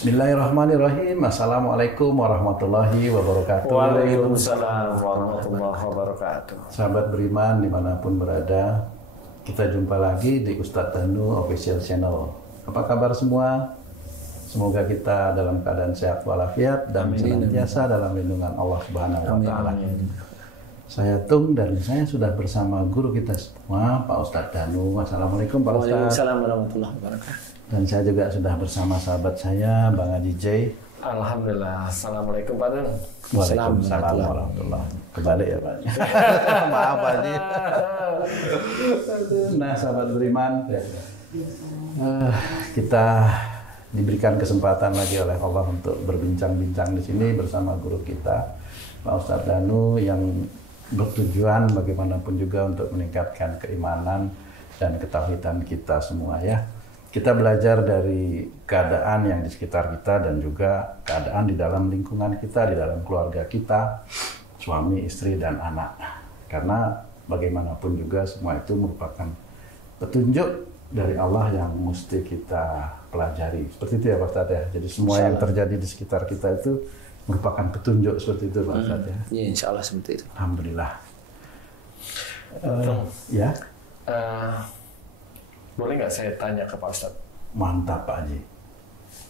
Bismillahirrahmanirrahim. Assalamualaikum warahmatullahi wabarakatuh. Waalaikumsalam warahmatullahi wabarakatuh. Sahabat beriman dimanapun berada, kita jumpa lagi di Ustadz Danu Official Channel. Apa kabar semua? Semoga kita dalam keadaan sehat walafiat dan senantiasa dalam lindungan Allah Subhanahu wa Ta'ala. Saya Tung dan saya sudah bersama guru kita semua, Pak Ustadz Danu. Assalamualaikum Pak Ustadz. Waalaikumsalam warahmatullahi wabarakatuh. Dan saya juga sudah bersama sahabat saya, Bang Haji J. Alhamdulillah. Assalamualaikum Pak Dan. Waalaikumsalam warahmatullahi wabarakatuh. Kebalik ya Pak. Maaf Pak Haji. Nah sahabat beriman, kita diberikan kesempatan lagi oleh Allah untuk berbincang-bincang di sini bersama guru kita, Pak Ustadz Danu, yang bertujuan bagaimanapun juga untuk meningkatkan keimanan dan ketauhidan kita semua ya. Kita belajar dari keadaan yang di sekitar kita dan juga keadaan di dalam lingkungan kita, di dalam keluarga kita, suami, istri, dan anak. Karena bagaimanapun juga semua itu merupakan petunjuk dari Allah yang mesti kita pelajari. Seperti itu ya Pak Ustadz ya. Jadi semua yang terjadi di sekitar kita itu merupakan petunjuk seperti itu Pak Ustadz ya. Ya, insya Allah seperti itu. Alhamdulillah. Ya. Boleh nggak saya tanya ke Pak Ustadz? Mantap Pak Haji.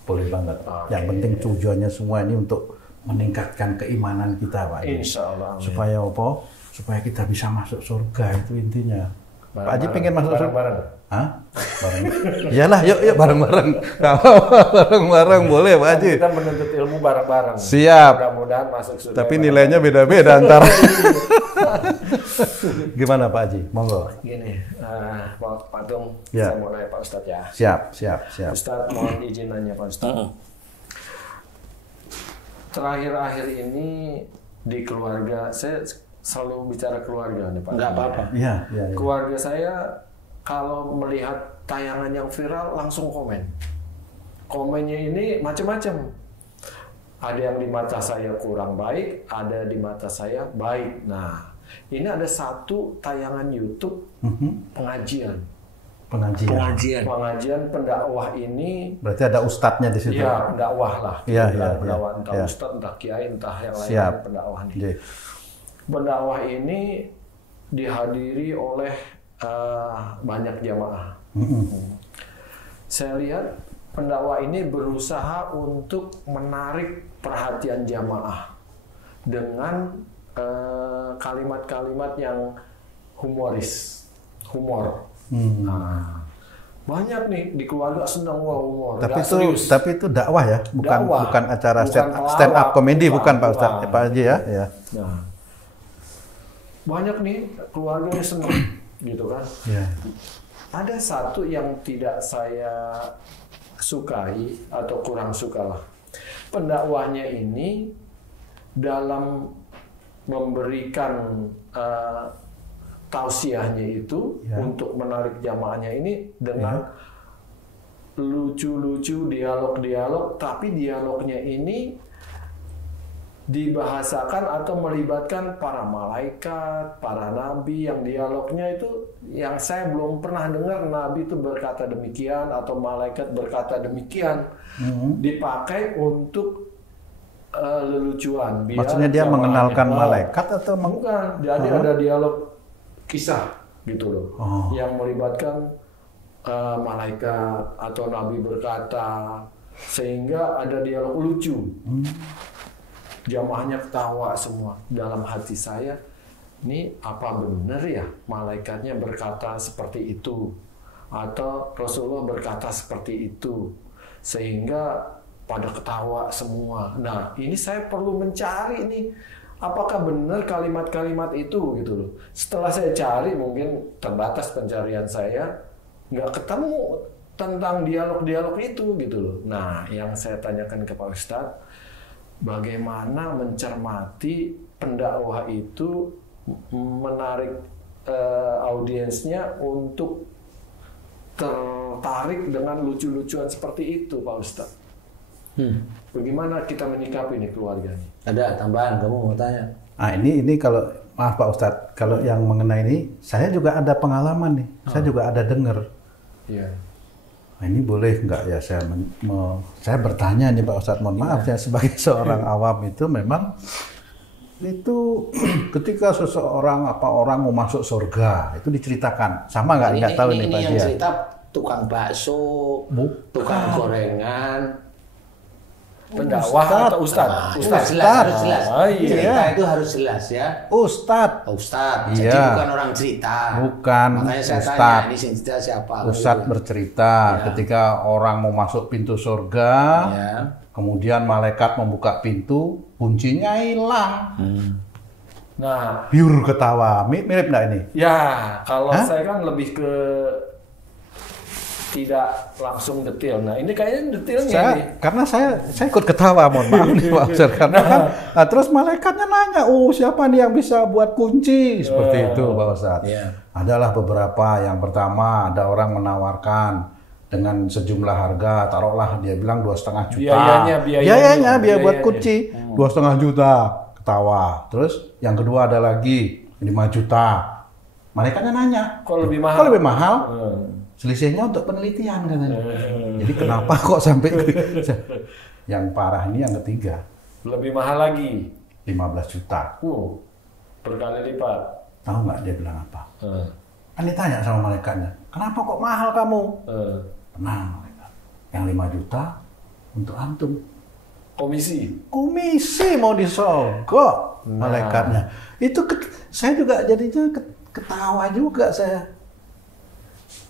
Boleh banget. Oke. Yang penting tujuannya semua ini untuk meningkatkan keimanan kita Pak Haji. Insya Allah. Amin. Supaya apa? Supaya kita bisa masuk surga, itu intinya. Pak Haji pengen masuk surga? Bareng-bareng. Hah? Bareng. Iyalah, yuk bareng-bareng. Bareng-bareng boleh Pak Haji. Kita menuntut ilmu bareng-bareng. Siap. Mudah-mudahan masuk surga. Tapi nilainya beda-beda antara. Gimana Pak Haji? Monggo. Gini, Pak Tung, Ya. saya mau nanya Pak Ustadz ya. Siap. Ustadz, mohon izin nanya Pak Ustadz. Terakhir-akhir ini di keluarga, saya selalu bicara keluarga nih Pak. Nggak apa-apa. Iya. Keluarga saya kalau melihat tayangan yang viral langsung komen. Komennya ini macam-macam. Ada yang di mata saya kurang baik, ada di mata saya baik. Nah, ini ada satu tayangan YouTube pengajian. Pengajian pendakwah ini. Berarti ada ustadznya di situ. Ya, pendakwah lah. Iya. Pendakwah, entah Ya. ustadz, entah kiai, entah yang lain. Siap. Pendakwah ini. Iya. Pendakwah ini dihadiri oleh banyak jamaah. Saya lihat pendakwah ini berusaha untuk menarik perhatian jamaah dengan kalimat-kalimat yang humor. Nah, banyak nih di keluarga senang humor. Tapi itu dakwah ya, bukan acara Bukan stand up pelawak, comedy bukan Pak Ustadz, bukan. Pak Haji ya. Ya. Nah, banyak nih keluarganya senang gitu kan. Ya. Ada satu yang tidak saya sukai atau kurang suka lah. Pendakwahnya ini dalam memberikan tausiahnya itu untuk menarik jamaahnya ini dengan lucu-lucu dialog-dialog, tapi dialognya ini dibahasakan atau melibatkan para malaikat, para nabi, yang dialognya itu yang saya belum pernah dengar nabi itu berkata demikian atau malaikat berkata demikian. Dipakai untuk lelucuan. Maksudnya dia mengenalkan malaikat atau bukan? Jadi ada dialog kisah gitu loh, yang melibatkan malaikat atau nabi berkata, sehingga ada dialog lucu. Jamaahnya ketawa semua. Dalam hati saya, ini apa benar ya malaikatnya berkata seperti itu atau Rasulullah berkata seperti itu, sehingga pada ketawa semua. Nah, ini saya perlu mencari nih, apakah benar kalimat-kalimat itu gitu loh. Setelah saya cari, mungkin terbatas pencarian saya, nggak ketemu tentang dialog-dialog itu gitu loh. Nah, yang saya tanyakan ke Pak Ustadz, bagaimana mencermati pendakwah itu menarik audiensnya untuk tertarik dengan lucu-lucuan seperti itu, Pak Ustadz. Bagaimana kita menyikapi ini keluarga ini? Ada tambahan, kamu mau tanya? Ini kalau maaf Pak Ustadz, kalau yang mengenai ini saya juga ada pengalaman nih. Saya juga ada dengar. Iya. ini boleh nggak ya saya bertanya nih Pak Ustadz, mohon maaf ya sebagai seorang awam itu memang itu ketika seseorang orang mau masuk surga itu diceritakan sama nggak tahu ini Pak yang dia. cerita tukang bakso, tukang gorengan, pendakwah atau ustadz? Harus jelas. Oh, iya. Cerita itu harus jelas ya. Ustadz. Jadi Iya. bukan orang cerita. Bukan. Makanya saya Ustadz. tanya ini yang cerita siapa? Ustadz bercerita ketika orang mau masuk pintu surga, kemudian malaikat membuka pintu, kuncinya hilang. Nah, Biur ketawa, mirip nggak ini? ya kalau saya kan lebih ke tidak langsung detail. Nah, ini kayaknya detailnya ini. Karena saya ikut ketawa, mohon maaf nih Pak Ustadz. Karena kan, terus malaikatnya nanya, siapa nih yang bisa buat kunci? Seperti itu Pak Ustadz. Adalah beberapa, yang pertama ada orang menawarkan dengan sejumlah harga, taruhlah dia bilang 2,5 juta. Biayanya biaya buat kunci 2,5 juta, ketawa. Terus yang kedua ada lagi 5 juta. Malaikatnya nanya, Kok lebih mahal? Selisihnya untuk penelitian katanya. Jadi kenapa kok sampai yang parah ini yang ketiga. Lebih mahal lagi. 15 juta. Berkali lipat. Tahu nggak dia bilang apa? Kan ditanya sama malaikatnya, kenapa kok mahal kamu? Tenang malaikat. Yang 5 juta untuk antum. Komisi mau disogok malaikatnya. Itu saya juga jadinya ketawa juga saya.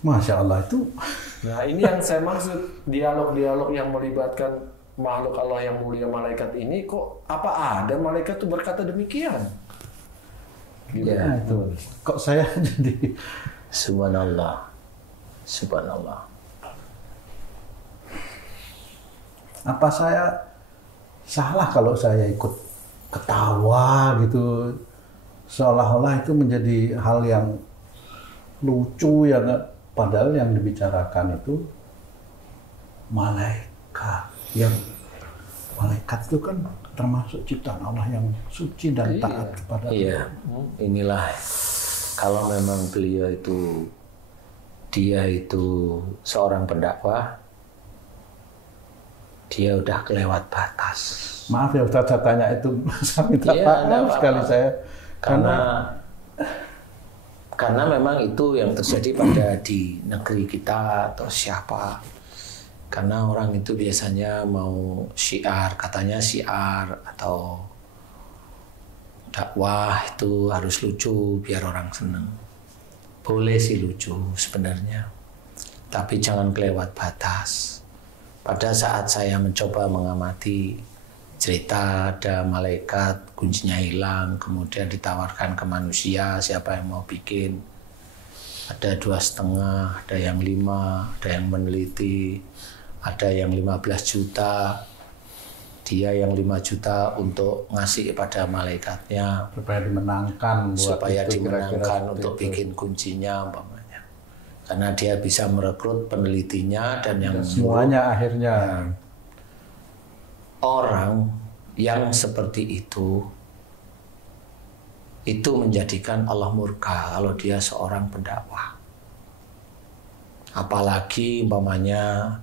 Masya Allah itu. Nah ini yang saya maksud, dialog-dialog yang melibatkan makhluk Allah yang mulia malaikat ini, kok apa ada malaikat tuh berkata demikian? Gitu. Ya itu. Kok saya jadi Subhanallah. Apa saya salah kalau saya ikut ketawa gitu, seolah-olah itu menjadi hal yang lucu ya, padahal yang dibicarakan itu malaikat itu kan termasuk ciptaan Allah yang suci dan taat kepada Allah. Inilah kalau memang beliau itu dia itu seorang pendakwah, dia udah kelewat batas. Maaf ya Ustaz, saya tanya itu saya minta maaf sekali saya karena memang itu yang terjadi pada di negeri kita atau siapa. Karena orang itu biasanya mau syiar, katanya syiar atau dakwah itu harus lucu biar orang seneng. Boleh sih lucu sebenarnya, tapi jangan kelewat batas. Pada saat saya mencoba mengamati cerita ada malaikat kuncinya hilang, kemudian ditawarkan ke manusia siapa yang mau bikin, ada 2,5, ada yang 5, ada yang meneliti, ada yang 15 juta, dia yang 5 juta untuk ngasih kepada malaikatnya supaya dimenangkan untuk bikin kuncinya umpamanya, karena dia bisa merekrut penelitinya dan yang semuanya akhirnya. Orang yang seperti itu menjadikan Allah murka kalau dia seorang pendakwah. Apalagi umpamanya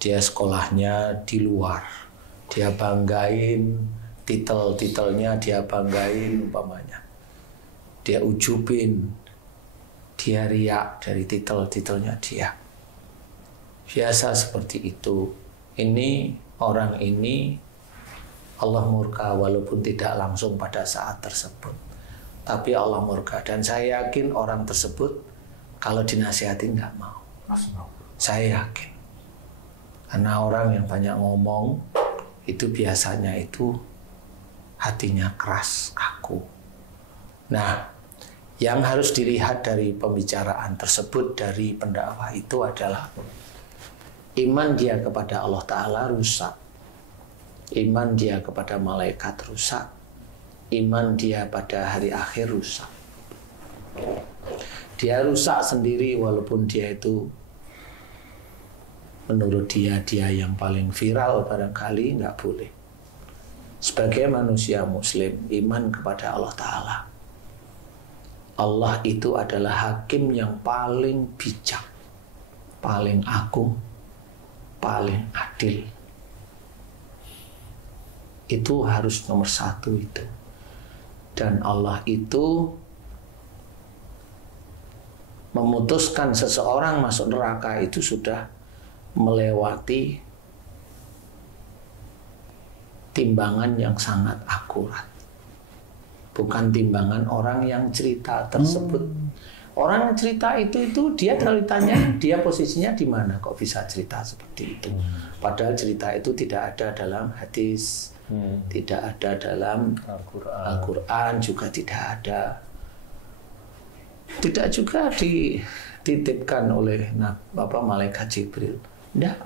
dia sekolahnya di luar, dia banggain titel-titelnya, dia banggain umpamanya, dia ujubin, dia riak dari titel-titelnya dia. Biasa seperti itu. Orang ini Allah murka walaupun tidak langsung pada saat tersebut, tapi Allah murka, dan saya yakin orang tersebut kalau dinasihatin nggak mau. Saya yakin, karena orang yang banyak ngomong itu biasanya itu hatinya keras, kaku. Nah, yang harus dilihat dari pembicaraan tersebut dari pendakwah itu adalah iman dia kepada Allah Ta'ala rusak, iman dia kepada malaikat rusak, iman dia pada hari akhir rusak. Dia rusak sendiri walaupun dia itu menurut dia yang paling viral barangkali, nggak boleh. Sebagai manusia muslim, iman kepada Allah Ta'ala, Allah itu adalah hakim yang paling bijak, paling agung, paling adil. Itu harus nomor satu itu. Dan Allah itu memutuskan seseorang masuk neraka itu sudah melewati timbangan yang sangat akurat. Bukan timbangan orang yang cerita tersebut. Orang yang cerita itu dia kalau ditanya dia posisinya di mana kok bisa cerita seperti itu. Padahal cerita itu tidak ada dalam hadis. Tidak ada dalam Al-Quran juga tidak ada. Tidak juga dititipkan oleh malaikat Jibril. Tidak.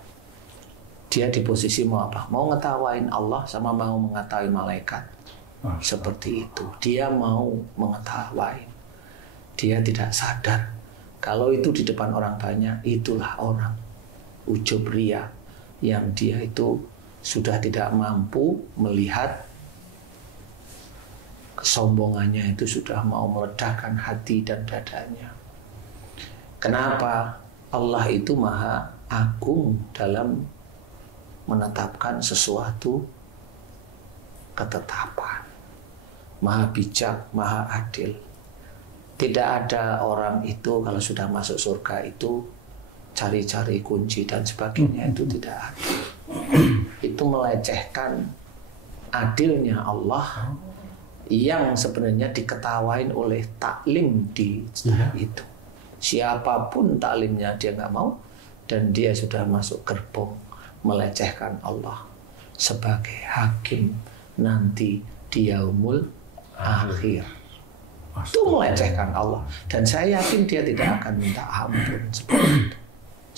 Dia di posisi mau apa? Mau ngetawain Allah sama mau mengetawain malaikat. Seperti itu. Dia mau mengetawain. Dia tidak sadar. Kalau itu di depan orang banyak, itulah orang ujub ria yang dia itu sudah tidak mampu melihat kesombongannya itu sudah mau meledakkan hati dan dadanya. Kenapa? Allah itu maha agung dalam menetapkan sesuatu ketetapan. Maha bijak, maha adil. Tidak ada orang itu kalau sudah masuk surga itu cari-cari kunci dan sebagainya, itu tidak ada. Itu melecehkan adilnya Allah yang sebenarnya diketawain oleh taklim di itu. Siapapun taklimnya dia nggak mau, dan dia sudah masuk gerbong melecehkan Allah sebagai hakim nanti di yaumul akhir. Itu melecehkan Allah, dan saya yakin dia tidak akan minta ampun seperti itu.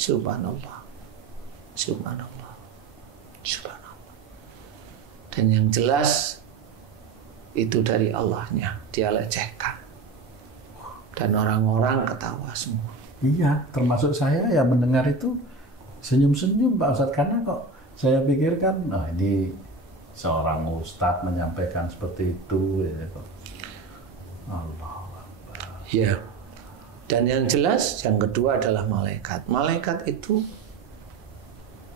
Subhanallah, subhanallah, subhanallah. Dan yang jelas itu dari Allahnya, dia lecehkan. Dan orang-orang ketawa semua. Iya, termasuk saya yang mendengar itu senyum-senyum Pak Ustadz, karena kok saya pikirkan, nah ini seorang ustadz menyampaikan seperti itu, ya kok. Allah. Ya. Dan yang jelas, yang kedua adalah malaikat. Malaikat itu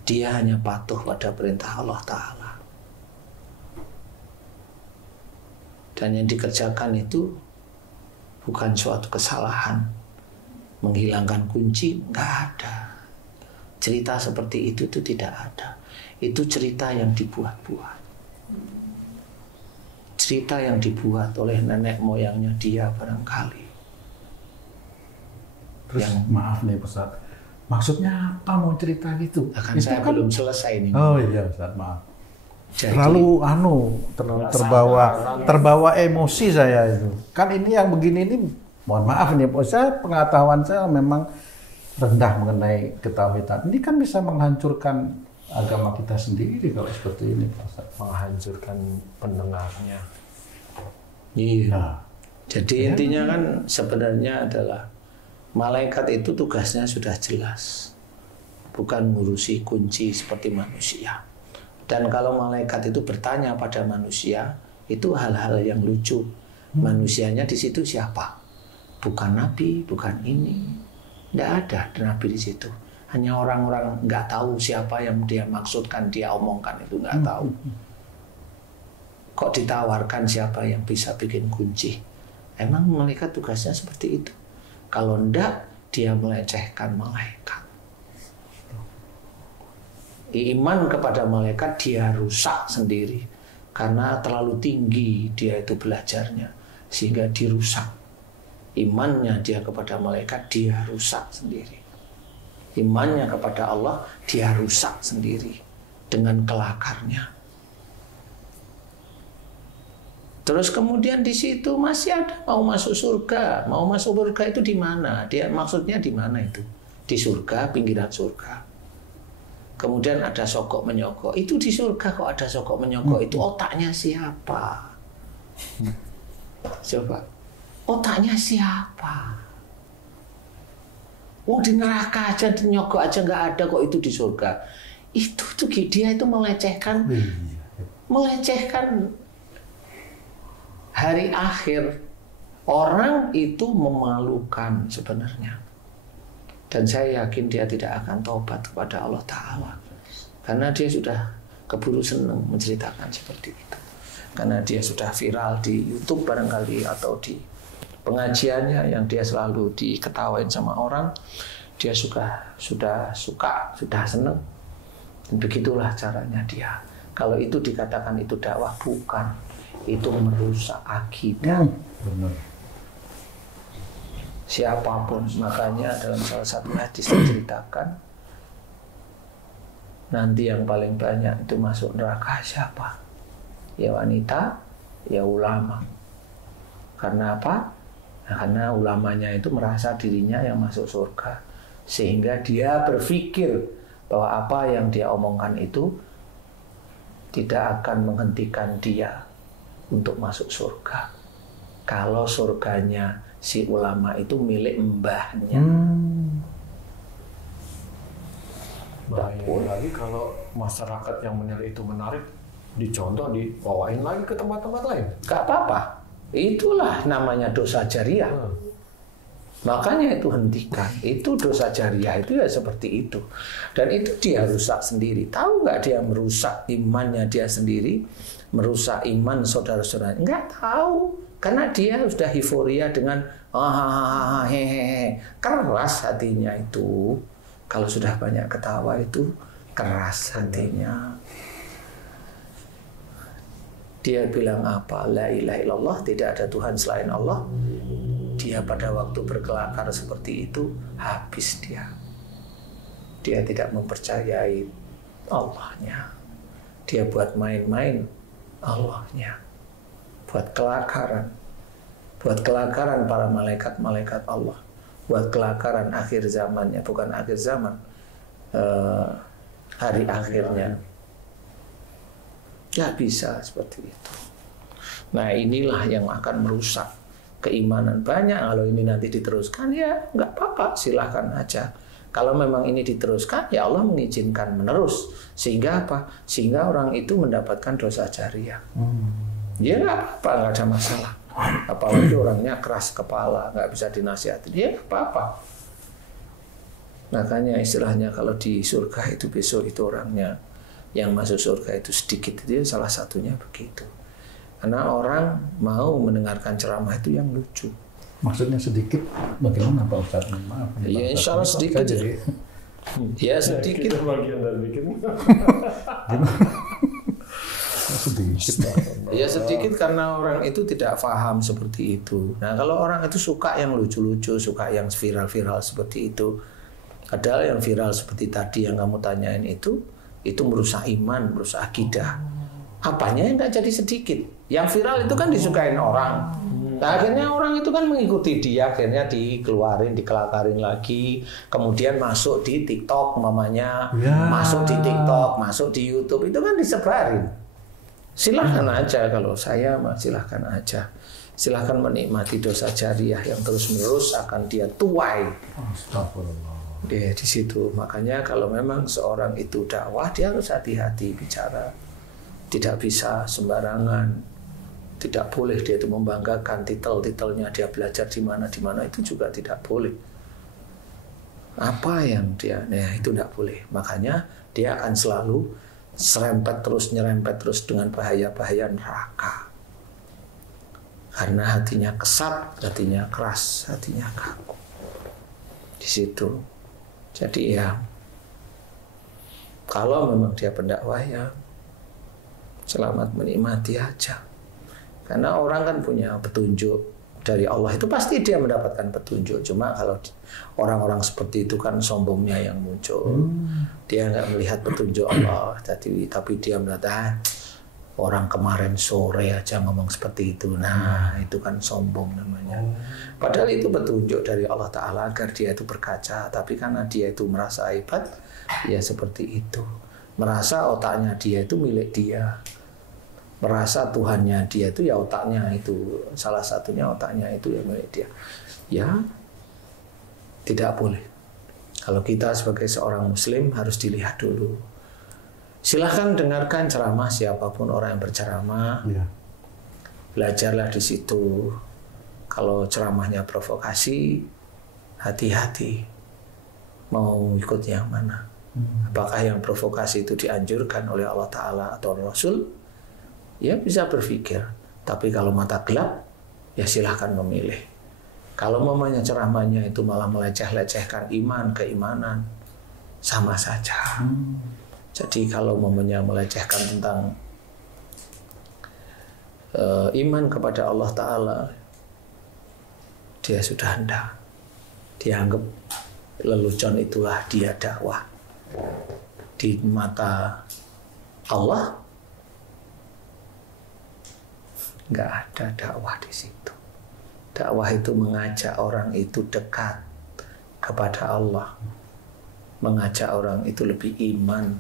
dia hanya patuh pada perintah Allah Ta'ala. Dan yang dikerjakan itu bukan suatu kesalahan. Menghilangkan kunci, nggak ada. Cerita seperti itu tidak ada. Itu cerita yang dibuat-buat. Cerita yang dibuat oleh nenek moyangnya dia barangkali. Terus maaf nih Ustaz, maksudnya apa mau cerita gitu? Akan saya kan belum selesai nih. Oh iya Ustaz, maaf. Jadi, terlalu terbawa emosi saya itu. Kan ini yang begini ini, mohon maaf nih, saya pengetahuan saya memang rendah mengenai ketauhidan. Ini kan bisa menghancurkan agama kita sendiri kalau seperti ini, Ustaz. Menghancurkan pendengarnya. Iya. Nah, jadi intinya kan sebenarnya adalah malaikat itu tugasnya sudah jelas. Bukan ngurusi kunci seperti manusia. Dan kalau malaikat itu bertanya pada manusia, itu hal-hal yang lucu. Manusianya di situ siapa? Bukan nabi, bukan ini. Tidak ada nabi di situ. Hanya orang-orang nggak tahu siapa yang dia maksudkan, dia omongkan itu nggak tahu. Kok ditawarkan siapa yang bisa bikin kunci? Emang malaikat tugasnya seperti itu? Kalau enggak, dia melecehkan malaikat. Iman kepada malaikat dia rusak sendiri. Karena terlalu tinggi dia itu belajarnya. Sehingga dirusak. Imannya dia kepada malaikat dia rusak sendiri. Imannya kepada Allah dia rusak sendiri. Dengan kelakarnya. Terus kemudian di situ masih ada mau masuk surga. Mau masuk surga itu di mana? Dia maksudnya di mana itu? Di surga, pinggiran surga. Kemudian ada sogok menyogok. Itu di surga kok ada sogok menyogok. Itu otaknya siapa? Coba. Otaknya siapa? Oh di neraka aja, di nyogok aja nggak ada kok itu di surga. Itu tuh dia itu melecehkan hari akhir. Orang itu memalukan sebenarnya. Dan saya yakin dia tidak akan taubat kepada Allah Ta'ala. Karena dia sudah keburu senang menceritakan seperti itu. Karena dia sudah viral di YouTube barangkali atau di pengajiannya yang dia selalu diketawain sama orang, dia sudah suka, sudah senang. Dan begitulah caranya dia. Kalau itu dikatakan itu dakwah, bukan. Itu merusak akidah. Benar. Siapapun, makanya dalam salah satu hadis diceritakan, nanti yang paling banyak itu masuk neraka siapa? Ya wanita, ya ulama. Karena apa? Nah, karena ulamanya itu merasa dirinya yang masuk surga, sehingga dia berpikir bahwa apa yang dia omongkan itu tidak akan menghentikan dia untuk masuk surga. Kalau surganya si ulama itu milik mbahnya. Bahaya lagi kalau masyarakat yang menilai itu menarik, dicontoh, dibawain lagi ke tempat-tempat lain. Gak apa-apa. Itulah namanya dosa jariah. Makanya itu hentikan. Itu dosa jariah itu ya seperti itu. Dan itu dia rusak sendiri. Tahu nggak dia merusak imannya dia sendiri, merusak iman saudara-saudara? Nggak tahu. Karena dia sudah euforia dengan hehehe. Keras hatinya itu. Kalau sudah banyak ketawa itu keras hatinya. Dia bilang apa? La ilaha illallah, tidak ada Tuhan selain Allah. Dia pada waktu berkelakar seperti itu, habis dia. Dia tidak mempercayai Allahnya. Dia buat main-main Allahnya. Buat kelakaran. Buat kelakaran para malaikat-malaikat Allah. Buat kelakaran akhir zamannya. Bukan akhir zaman. Hari akhirnya. Ya bisa seperti itu. Nah inilah yang akan merusak keimanan banyak. Kalau ini nanti diteruskan ya nggak apa-apa, silahkan aja. Kalau memang ini diteruskan ya Allah mengizinkan menerus. Sehingga apa? Sehingga orang itu mendapatkan dosa jariah. Ya nggak apa-apa, nggak ada masalah. Apalagi orangnya keras kepala, nggak bisa dinasihati. Ya nggak apa-apa. Makanya istilahnya kalau di surga itu besok itu orangnya yang masuk surga itu sedikit, itu salah satunya begitu. Karena orang mau mendengarkan ceramah itu yang lucu. Maksudnya sedikit, bagaimana Pak Ustadz? Maaf. Ya insya Allah sedikit. Jadi, ya sedikit. Bagian dari bikin. sedikit. Ya sedikit karena orang itu tidak paham seperti itu. Nah kalau orang itu suka yang lucu-lucu, suka yang viral-viral seperti itu. Padahal yang viral seperti tadi yang kamu tanyain itu merusak iman, merusak akidah. Apanya yang nggak jadi sedikit? Yang viral itu kan disukain orang. Nah, akhirnya orang itu kan mengikuti dia, akhirnya dikeluarin, dikelakarin lagi, kemudian masuk di TikTok mamanya, masuk di TikTok, masuk di YouTube, itu kan disebarin. Silahkan aja kalau saya mah silahkan aja. Silahkan menikmati dosa jariah yang terus-menerus akan dia tuai. Astagfirullah. Dia di situ. Makanya kalau memang seorang itu dakwah, dia harus hati-hati bicara. Tidak bisa sembarangan. Tidak boleh dia itu membanggakan titel-titelnya, dia belajar di mana itu juga tidak boleh. Apa yang dia, nah itu tidak boleh. Makanya dia akan selalu nyerempet terus dengan bahaya-bahaya neraka. Karena hatinya kesat, hatinya keras, hatinya kaku. Di situ. Jadi ya, kalau memang dia pendakwah ya, selamat menikmati aja. Karena orang kan punya petunjuk dari Allah, itu pasti dia mendapatkan petunjuk. Cuma kalau orang-orang seperti itu kan sombongnya yang muncul. Dia nggak melihat petunjuk Allah, tapi dia melihat orang kemarin sore aja ngomong seperti itu. Nah, itu kan sombong namanya. Padahal itu petunjuk dari Allah Ta'ala agar dia itu berkaca. Tapi karena dia itu merasa hebat, ya seperti itu. Merasa otaknya dia itu milik dia. Merasa Tuhannya dia itu ya otaknya itu. Salah satunya otaknya itu ya milik dia. Ya, tidak boleh. Kalau kita sebagai seorang muslim harus dilihat dulu. Silahkan dengarkan ceramah siapapun orang yang berceramah. Ya. Belajarlah di situ. Kalau ceramahnya provokasi, hati-hati. Mau ikut yang mana? Apakah yang provokasi itu dianjurkan oleh Allah Ta'ala atau Rasul? Ya bisa berpikir. Tapi kalau mata gelap, ya silahkan memilih. Kalau mamanya ceramahnya itu malah meleceh-lecehkan iman, keimanan, sama saja. Jadi kalau mamanya melecehkan tentang iman kepada Allah Ta'ala, dia sudah hendak. Dianggap lelucon itulah dia dakwah. Di mata Allah nggak ada dakwah di situ. Dakwah itu mengajak orang itu dekat kepada Allah, mengajak orang itu lebih iman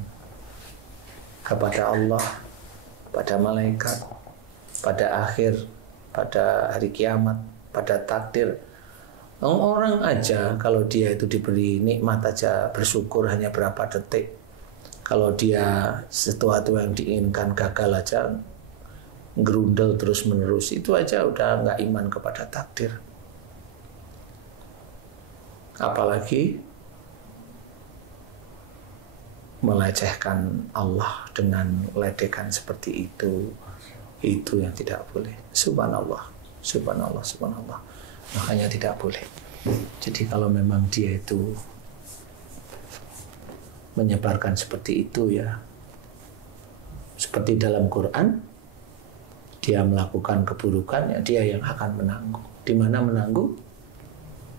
kepada Allah, pada malaikat, pada akhir, pada hari kiamat, pada takdir. Orang aja kalau dia itu diberi nikmat aja bersyukur hanya berapa detik. Kalau dia sesuatu yang diinginkan gagal aja gerundel terus menerus, itu aja udah nggak iman kepada takdir. Apalagi melecehkan Allah dengan ledekan seperti itu yang tidak boleh. Subhanallah, subhanallah, subhanallah. Makanya tidak boleh. Jadi kalau memang dia itu menyebarkan seperti itu, ya seperti dalam Quran, dia melakukan keburukan, ya dia yang akan menanggung. Di mana menanggung?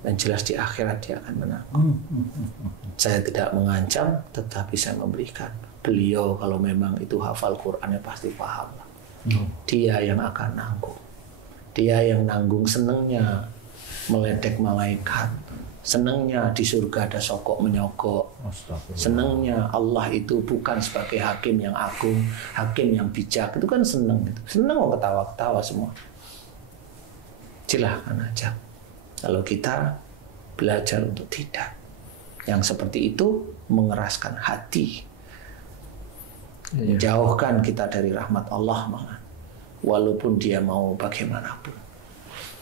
Dan jelas di akhirat dia akan menanggung. Saya tidak mengancam, tetapi saya memberikan. Beliau kalau memang itu hafal Qurannya pasti paham. Dia yang akan nanggung. Dia yang nanggung senengnya meledek malaikat, senengnya di surga ada sokok menyokok, senengnya Allah itu bukan sebagai hakim yang agung, hakim yang bijak, itu kan seneng. Seneng mau ketawa-ketawa semua. Silahkan aja. Kalau kita belajar untuk tidak, yang seperti itu mengeraskan hati, menjauhkan kita dari rahmat Allah malah. Walaupun dia mau bagaimanapun,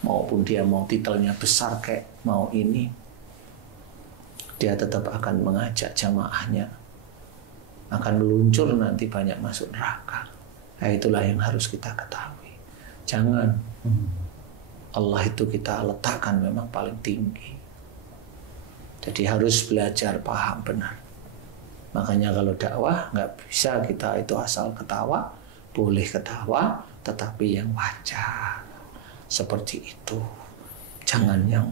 maupun dia mau titelnya besar kayak mau ini, dia tetap akan mengajak jamaahnya, akan meluncur nanti banyak masuk neraka. Nah, itulah yang harus kita ketahui. Jangan Allah itu kita letakkan memang paling tinggi. Jadi harus belajar paham benar. Makanya kalau dakwah nggak bisa kita itu asal ketawa, boleh ketawa, tetapi yang wajar seperti itu. Jangan yang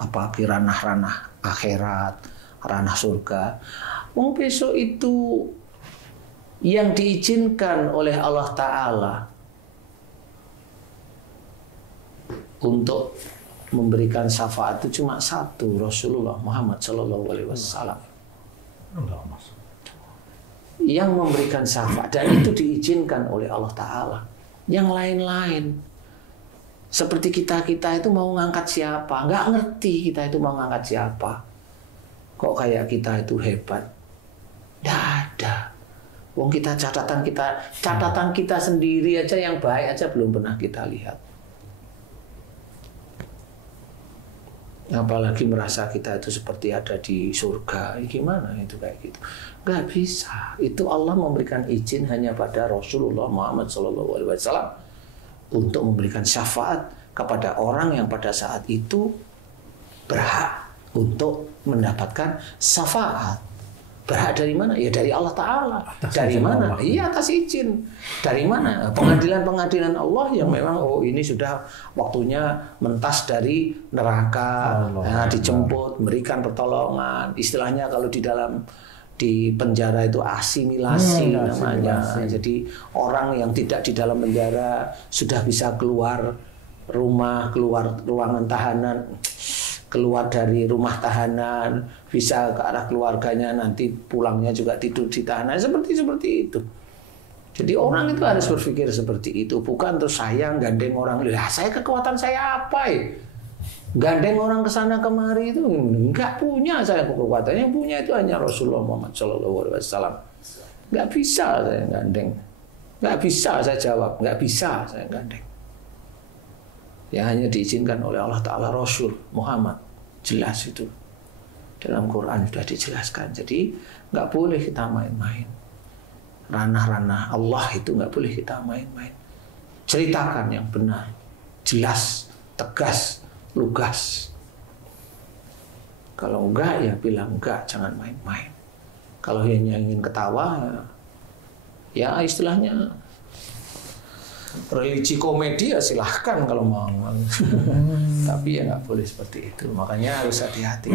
apalagi ranah-ranah akhirat, ranah surga. Wong besok itu yang diizinkan oleh Allah Ta'ala untuk memberikan syafaat itu cuma satu, Rasulullah Muhammad SAW. Yang memberikan syafaat, dan itu diizinkan oleh Allah Ta'ala. Yang lain-lain seperti kita itu mau ngangkat siapa, nggak ngerti kita itu mau ngangkat siapa. Kok kayak kita itu hebat? Nggak ada. Wong kita catatan kita sendiri aja yang baik aja belum pernah kita lihat. Apalagi merasa kita itu seperti ada di surga. Gimana itu kayak gitu? Gak bisa. Itu Allah memberikan izin hanya pada Rasulullah Muhammad SAW untuk memberikan syafaat kepada orang yang pada saat itu berhak untuk mendapatkan syafaat. Berhak dari mana? Ya dari Allah Ta'ala. Dari mana? Iya, atas izin. Dari mana? Pengadilan-pengadilan Allah yang memang ini sudah waktunya mentas dari neraka, dijemput, memberikan pertolongan. Istilahnya kalau di penjara itu asimilasi namanya. Jadi orang yang tidak di dalam penjara sudah bisa keluar rumah, keluar ruangan tahanan, keluar dari rumah tahanan, bisa ke arah keluarganya, nanti pulangnya juga tidur di tahanan, seperti itu. Jadi orang itu harus berpikir seperti itu, bukan terus saya gandeng orang, lah saya kekuatan saya apa ya? Gandeng orang ke sana kemari itu enggak punya saya kekuatan, yang punya itu hanya Rasulullah Muhammad SAW. Enggak bisa saya gandeng, enggak bisa saya jawab, enggak bisa saya gandeng. Yang hanya diizinkan oleh Allah Ta'ala Rasul Muhammad, jelas itu. Dalam Quran sudah dijelaskan. Jadi nggak boleh kita main-main. Ranah-ranah Allah itu nggak boleh kita main-main. Ceritakan yang benar, jelas, tegas, lugas. Kalau enggak ya bilang enggak, jangan main-main. Kalau hanya ingin ketawa, ya istilahnya religi komedi ya silahkan kalau mau. Tapi ya nggak boleh seperti itu. Makanya harus hati-hati.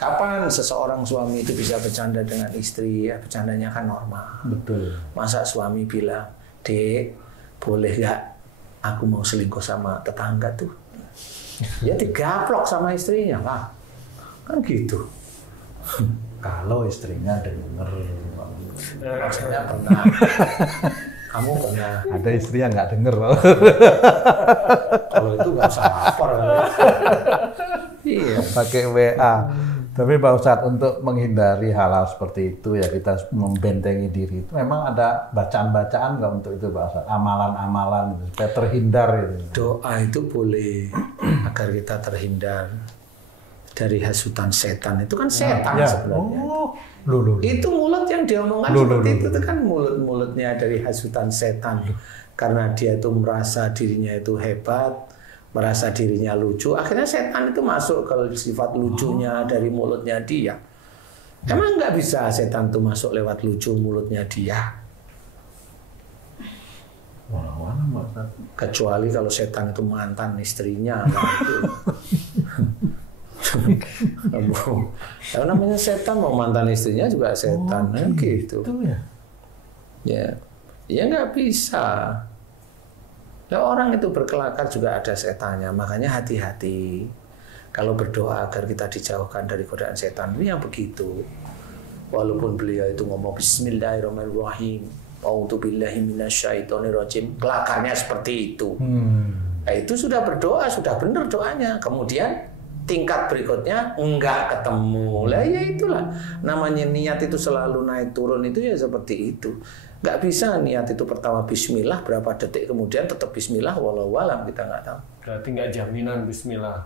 Kapan seseorang suami itu bisa bercanda dengan istri? Ya bercandanya kan normal. Betul. Masa suami bilang, "Dek, boleh nggak aku mau selingkuh sama tetangga tuh?" Ya digaplok sama istrinya lah. Kan gitu. Kalau istrinya denger, Maksudnya pernah. Kamu pernah. ada istri yang nggak denger. Kalau itu nggak usah lapor. Iya. Pakai WA. Tapi Pak Ustadz, untuk menghindari hal-hal seperti itu ya kita membentengi diri itu. Memang ada bacaan-bacaan nggak untuk itu Pak Ustadz? Amalan-amalan gitu, supaya terhindar gitu. Doa itu boleh agar kita terhindar dari hasutan setan. Itu kan setan Ya. sebenarnya. Oh, lu. Itu mulut yang diomongkan seperti itu kan mulut-mulutnya dari hasutan setan. Karena dia itu merasa dirinya itu hebat, merasa dirinya lucu. Akhirnya setan itu masuk ke sifat lucunya dari mulutnya dia. Emang nggak bisa setan itu masuk lewat lucu mulutnya dia? Kecuali kalau setan itu mantan istrinya. Kalau namanya setan mau mantan istrinya juga setan kan gitu. Ya nggak bisa. Ya orang itu berkelakar juga ada setannya. Makanya hati-hati kalau berdoa agar kita dijauhkan dari godaan setan. Ini yang begitu. Walaupun beliau itu ngomong Bismillahirrahmanirrahim, A'udzubillahi minasyaitonirrajim, kelakarnya seperti itu. Nah, itu sudah berdoa, sudah benar doanya. Kemudian tingkat berikutnya enggak ketemu. Lah ya itulah namanya niat itu selalu naik turun itu ya seperti itu. Enggak bisa niat itu pertama bismillah, berapa detik kemudian tetap bismillah, walau alam kita enggak tahu. Berarti nggak jaminan bismillah.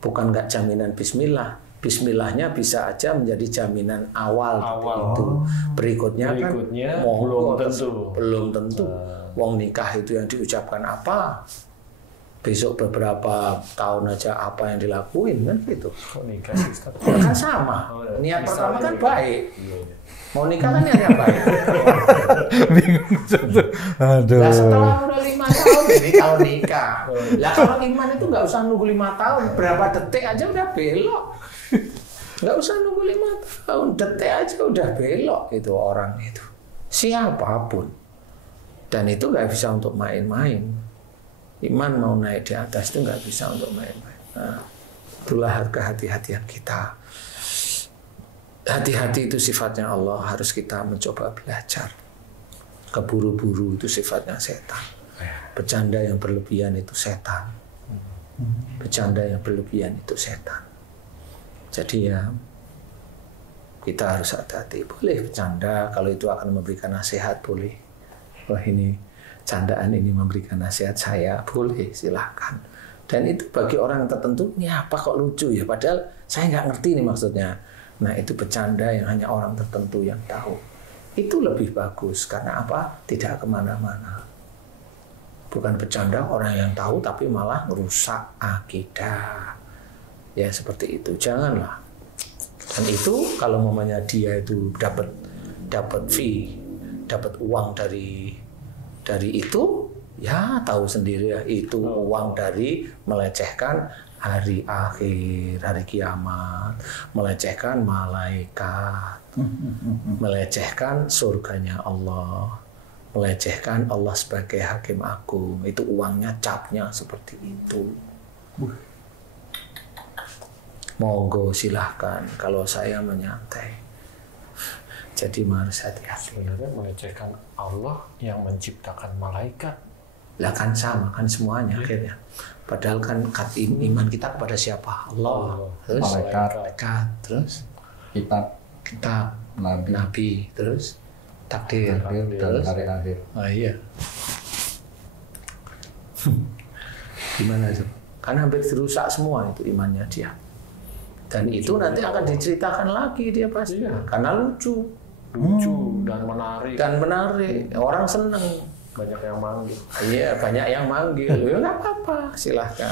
Bukan enggak jaminan bismillah. Bismillahnya bisa aja menjadi jaminan awal. Itu. Berikutnya kan belum tentu. Wong nikah itu yang diucapkan apa? Besok beberapa tahun aja apa yang dilakuin kan gitu. Kok nikah sih Ustaz? Kan sama. Niat pertama kan baik. Mau nikah kan niatnya baik. Aduh. Nah setelah udah 5 tahun jadi kalau nikah. Lah kalau iman itu nggak usah nunggu 5 tahun. Berapa detik aja udah belok. Nggak usah nunggu 5 tahun. Detik aja udah belok itu orang itu. Siapapun. Dan itu nggak bisa untuk main-main. Iman mau naik di atas itu nggak bisa untuk main-main. Nah, itulah kehati-hatian kita. Hati-hati itu sifatnya Allah, harus kita mencoba belajar. Keburu-buru itu sifatnya setan. Bercanda yang berlebihan itu setan. Bercanda yang berlebihan itu setan. Jadi ya kita harus hati-hati. Boleh bercanda kalau itu akan memberikan nasihat, boleh. Wah ini candaan ini memberikan nasihat saya, boleh silahkan. Dan itu bagi orang tertentu, ini apa kok lucu ya? Padahal saya nggak ngerti nih maksudnya. Nah itu bercanda yang hanya orang tertentu yang tahu. Itu lebih bagus, karena apa? Tidak kemana-mana. Bukan bercanda orang yang tahu, tapi malah merusak akidah. Ya seperti itu, janganlah. Dan itu kalau mamanya dia itu dapat fee, dapat uang dari itu, ya tahu sendiri ya, itu uang dari melecehkan hari akhir, hari kiamat, melecehkan malaikat, melecehkan surganya Allah, melecehkan Allah sebagai hakim agung. Itu uangnya, capnya seperti itu. Monggo silahkan, kalau saya menyantai. Jadi harus hati-hati. Sebenarnya melecehkan Allah yang menciptakan malaikat. Lah kan sama, kan semuanya akhirnya. Padahal kan iman kita kepada siapa? Allah. Terus malaikat. Terus kitab, nabi. Terus takdir dan hari akhir. Oh iya. Gimana itu? Kan hampir dirusak semua itu imannya dia. Dan itu nanti akan diceritakan lagi dia pasti. Iya. Karena lucu dan menarik. Orang seneng. Banyak yang manggil. Iya, banyak yang manggil. Ya nggak apa-apa, silahkan.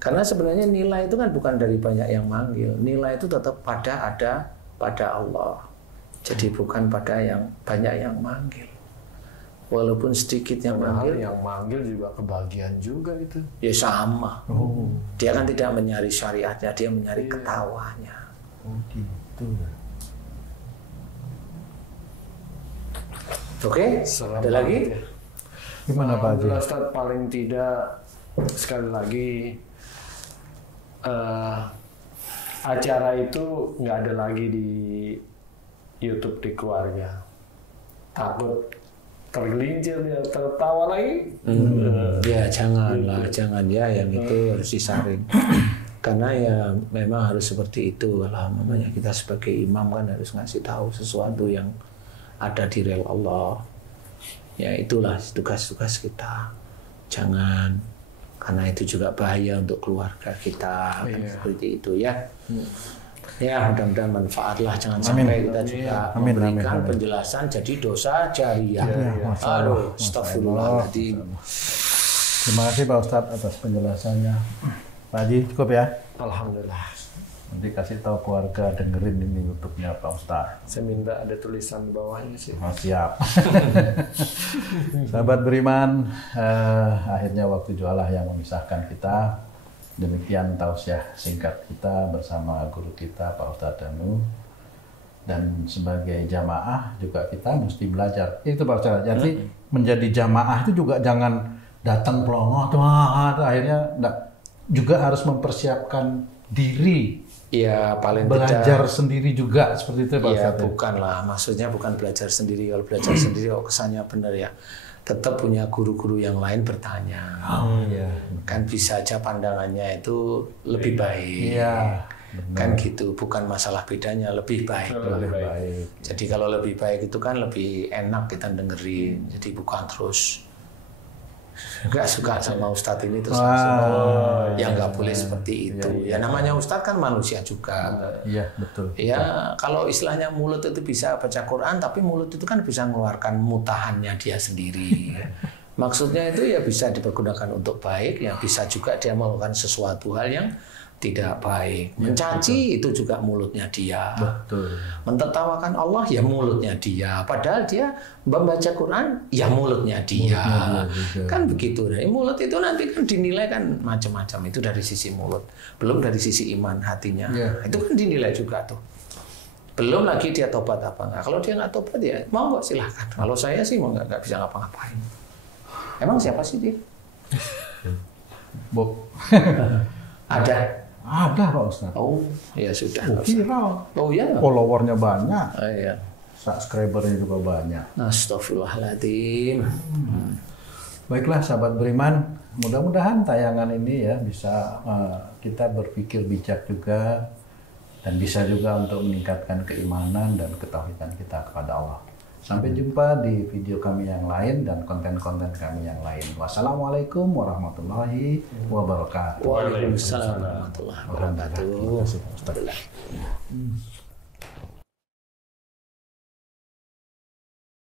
Karena sebenarnya nilai itu kan bukan dari banyak yang manggil. Nilai itu tetap ada pada Allah. Jadi bukan pada yang banyak yang manggil. Walaupun sedikit yang manggil. Yang manggil juga kebahagiaan juga itu. Ya sama. Dia kan tidak mencari syariatnya, dia mencari ketawanya. Gitu. Oke, ada lagi? Gimana Pak Haji? Ustaz, paling tidak sekali lagi acara itu nggak ada lagi di YouTube di keluarga. Takut tergelincir ya, tertawa lagi. Ya janganlah, jangan ya, yang itu harus disaring. Karena ya memang harus seperti itu. Kalau namanya kita sebagai imam kan harus ngasih tahu sesuatu yang ada di rel Allah. Ya itulah tugas-tugas kita. Jangan, karena itu juga bahaya untuk keluarga kita. Kan seperti itu ya. Ya mudah-mudahan manfaatlah. Jangan sampai kita juga memberikan penjelasan jadi dosa jariyah. Aduh, astagfirullahaladzim. Terima kasih Pak Ustadz atas penjelasannya. Pak Haji cukup ya? Alhamdulillah. Nanti kasih tahu keluarga dengerin ini YouTube-nya Pak Ustadz. Saya minta ada tulisan di bawahnya sih. Oh, siap. Sahabat beriman, akhirnya waktu jualah yang memisahkan kita. Demikian tausiah singkat kita bersama guru kita Pak Ustadz Danu. Dan sebagai jamaah juga kita mesti belajar. Itu Pak Ustadz. Jadi menjadi jamaah itu juga jangan datang pelongo tuh akhirnya juga harus mempersiapkan diri. Ya paling belajar tidak, sendiri juga seperti itu Pak ya Ustadz. bukan lah, maksudnya bukan belajar sendiri. Kalau belajar sendiri kok kesannya benar ya, tetap punya guru-guru yang lain bertanya. Iya. Kan bisa aja pandangannya itu lebih baik. Iya. Kan gitu, bukan masalah bedanya, lebih baik. Lebih baik. Jadi kalau lebih baik itu kan lebih enak kita dengerin. Jadi bukan terus nggak suka sama Ustadz ini terus yang nggak boleh seperti itu. Ya namanya Ustadz kan manusia juga. Iya betul. Ya kalau istilahnya mulut itu bisa baca Quran, tapi mulut itu kan bisa mengeluarkan mutahannya dia sendiri. Maksudnya itu ya bisa dipergunakan untuk baik, ya bisa juga dia melakukan sesuatu hal yang tidak baik. Mencaci itu juga mulutnya dia. Betul. Mentertawakan Allah ya mulutnya dia. Padahal dia membaca Quran ya mulutnya dia. Kan begitu. Nah, mulut itu nanti kan dinilai kan macam-macam. Itu dari sisi mulut. Belum dari sisi iman hatinya. Itu kan dinilai juga tuh. Belum lagi dia tobat apa enggak. Kalau dia nggak tobat ya mau nggak silahkan. Kalau saya sih mau nggak bisa ngapa-ngapain. Emang siapa sih dia? Bu. Ada. Ada Pak Ustadz. Oh, ya sudah. Viral. Oh iya. Followernya banyak. Iya. Subscribernya juga banyak. Astagfirullahaladzim. Baiklah sahabat beriman, mudah-mudahan tayangan ini ya bisa kita berpikir bijak juga dan bisa juga untuk meningkatkan keimanan dan ketauhidan kita kepada Allah. Sampai jumpa di video kami yang lain dan konten-konten kami yang lain. Wassalamualaikum warahmatullahi wabarakatuh. Waalaikumsalam warahmatullahi wabarakatuh. Terima kasih Pak Ustadz.